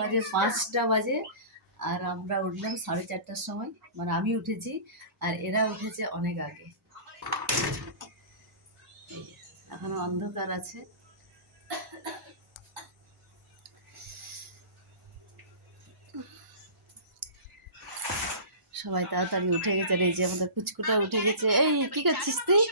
বাজে 5টা বাজে, আর আমরা উঠলাম 4:30টার সময়, মানে আমি উঠেছি আর এরা উঠেছে অনেক আগে। এখনো অন্ধকার আছে। সবাই তাড়াতাড়ি উঠে গেছে। এই যে আমাদের পুচকুটা উঠে গেছে। এই কি করছিস তুই?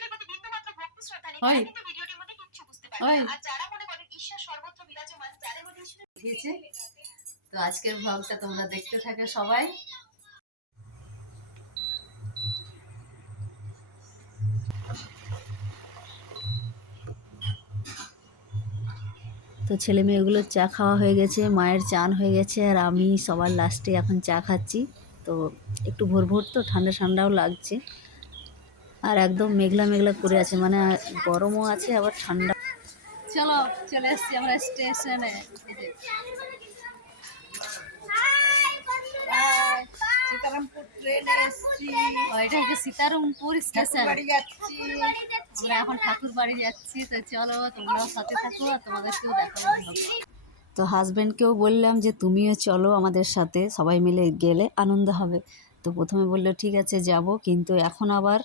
তো আজকের ব্লগটা তোমরা দেখতে থাকো সবাই। তো ছেলে মেয়েগুলোর চা খাওয়া হয়ে গেছে, মায়ের চান হয়ে গেছে, আর আমি সবার লাস্টে এখন চা খাচ্ছি। তো একটু ভোর ভোর তো ঠান্ডা ঠান্ডাও লাগছে, আর একদম মেঘলা মেঘলা করে আছে, মানে গরমও আছে আবার ঠান্ডা। চলো চলে এসছি আমরা স্টেশনে। সীতারামপুর ট্রেনে এসছি। এটা হচ্ছে সীতারামপুর স্টেশন। আমরা এখন ঠাকুর বাড়ি যাচ্ছি। তো চলো তোমরাও সাথে থাকো, আর তোমাদেরকেও দেখাবো। তো হাজব্যান্ডকেও বললাম যে তুমিও চলো আমাদের সাথে, সবাই মিলে গেলে আনন্দ হবে। তো প্রথমে বললো ঠিক আছে যাব, কিন্তু এখন আবার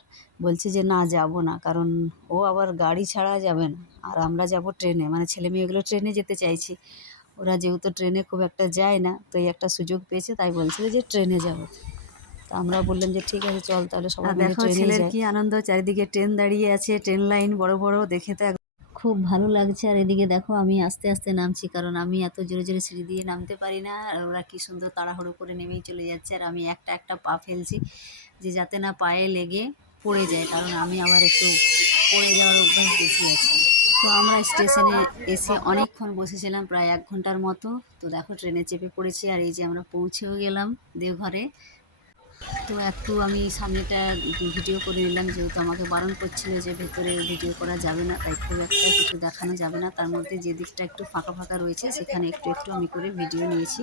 বলছে যে না যাব না, কারণ ও আবার গাড়ি ছাড়া যাবে না, আর আমরা যাব ট্রেনে, মানে ছেলে মেয়েগুলো ট্রেনে যেতে চাইছি। ওরা যেহেতু ট্রেনে খুব একটা যায় না, তো এই একটা সুযোগ পেয়েছে, তাই বলছিল যে ট্রেনে যাব। তো আমরা বললাম যে ঠিক আছে চল তাহলে সবাই মিলে ট্রেনে যাই। কি আনন্দ, চারিদিকে ট্রেন দাঁড়িয়ে আছে, ট্রেন লাইন বড় বড়, দেখে তো খুব ভালো লাগছে। আর এদিকে দেখো আমি আস্তে আস্তে নামছি, কারণ আমি এত জোরে জোরে সিঁড়ি দিয়ে নামতে পারি না, আর ওরা কি সুন্দর তাড়াহুড়ো করে নেমেই চলে যাচ্ছে, আর আমি একটা একটা পা ফেলছি যে যাতে না পায়ে লেগে পড়ে যায়, কারণ আমি আবার একটু পড়ে যাওয়ার অভ্যাস বেশি আছে। তো আমরা স্টেশনে এসে অনেকক্ষণ বসেছিলাম, প্রায় 1 ঘন্টার মতো। তো দেখো ট্রেনে চেপে পড়েছি, আর এই যে আমরা পৌঁছেও গেলাম দেওঘরে। তো একটু আমি সামনেটা ভিডিও করে নিলাম, যেহেতু আমাকে বারণ করছিল যে ভেতরে ভিডিও করা যাবে না, তাই খুব একটা কিছু দেখানো যাবে না। তার মধ্যে যে দিকটা একটু ফাঁকা ফাঁকা রয়েছে সেখানে একটু একটু আমি করে ভিডিও নিয়েছি,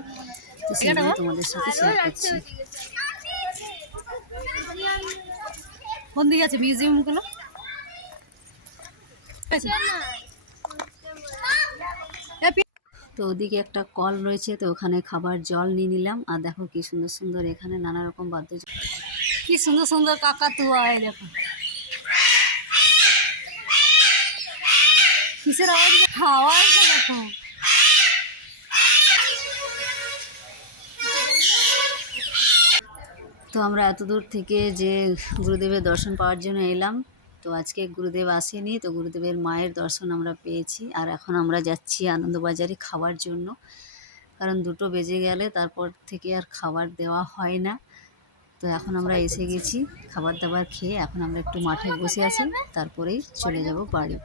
তো সেগুলো তোমাদের সাথে শেয়ার করছি। কোন দিকে আছে মিউজিয়ামগুলো? তো ওদিকে একটা কল রয়েছে, তো ওখানে খাবার জল নিয়ে নিলাম। আর দেখো কি সুন্দর সুন্দর এখানে নানা রকম বাদ্যযন্ত্র, কি সুন্দর সুন্দর কাকাতুয়া। দেখো কিসের আওয়াজ, আওয়াজটা দেখো। তো আমরা এত দূর থেকে যে গুরুদেবের দর্শন পাওয়ার জন্য এলাম, তো আজকে গুরুদেব আসেনি, তো গুরুদেবের মায়ের দর্শন আমরা পেয়েছি। আর এখন আমরা যাচ্ছি আনন্দবাজারে খাওয়ার জন্য, কারণ 2টো বেজে গেলে তারপর থেকে আর খাবার দেওয়া হয় না। তো এখন আমরা এসে গেছি, খাবার দাবার খেয়ে এখন আমরা একটু মাঠে বসে আছি, তারপরেই চলে যাব বাড়ি।